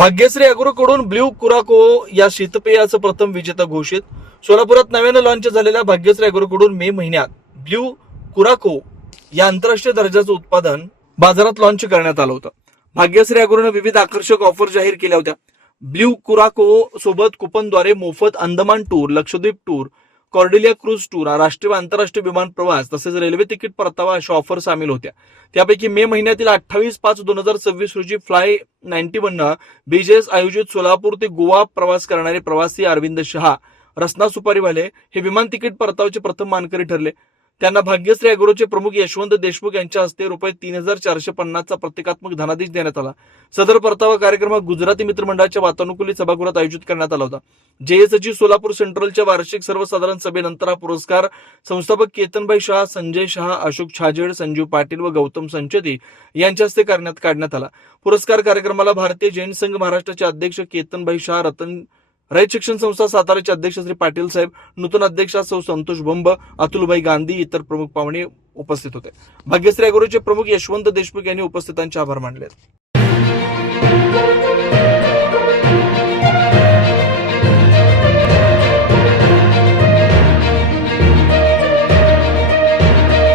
Bhagyashree अॅग्रोकडून blue कुराको या शीतपेयाचं प्रथम विजेता घोषित. सोलापुरात नव्यानं लॉन्च झालेल्या भाग्यश्री अॅग्रोकडून मे महिन्यात ब्ल्यू कुराको या आंतरराष्ट्रीय दर्जाचं उत्पादन बाजारात लॉन्च करण्यात आलं होतं. भाग्यश्री अॅग्रोनं विविध आकर्षक ऑफर जाहीर केल्या होत्या. ब्ल्यू कुराको सोबत कुपनद्वारे मोफत Andaman tour, Lakshadweep tour, Cordelia cruise tour, राष्ट्रीय व आंतरराष्ट्रीय विमान प्रवास तसेच रेल्वे तिकीट परतावा अशा ऑफर सामील होत्या. त्यापैकी मे महिन्यातील 28/5/2026 रोजी फ्लाय 91 बीजेएस आयोजित सोलापूर ते गोवा प्रवास करणारे प्रवासी अरविंद शहा रसना सुपारीवाले हे विमान तिकीट परताव्याचे प्रथम मानकरी ठरले. त्यांना भाग्यश्री अॅग्रोचे प्रमुख यशवंत देशमुख यांच्या हस्ते ₹3,450 चा प्रतिकात्मक धनादेश देण्यात आला. सदर परतावा कार्यक्रम गुजराती मित्रमंडळाच्या वातानुकूलित सभागृहात आयोजित करण्यात आला होता. जेएसजी सोलापूर सेंट्रलच्या वार्षिक सर्वसाधारण सभेनंतर हा पुरस्कार संस्थापक केतनभाई शहा, संजय शहा, अशोक छाजेड, संजीव पाटील व गौतम संचेती यांच्या हस्ते काढण्यात आला. पुरस्कार कार्यक्रमाला भारतीय जैन संघ महाराष्ट्राचे अध्यक्ष केतनभाई शहा, रयत शिक्षण संस्था साताराचे अध्यक्ष श्री पाटील साहेब, नूतन अध्यक्ष सौ संतोष बंब, अतुलभाई गांधी इतर प्रमुख पाहुणे उपस्थित होते. भाग्यश्री अॅग्रोचे प्रमुख यशवंत देशमुख यांनी उपस्थितांचे आभार मानले.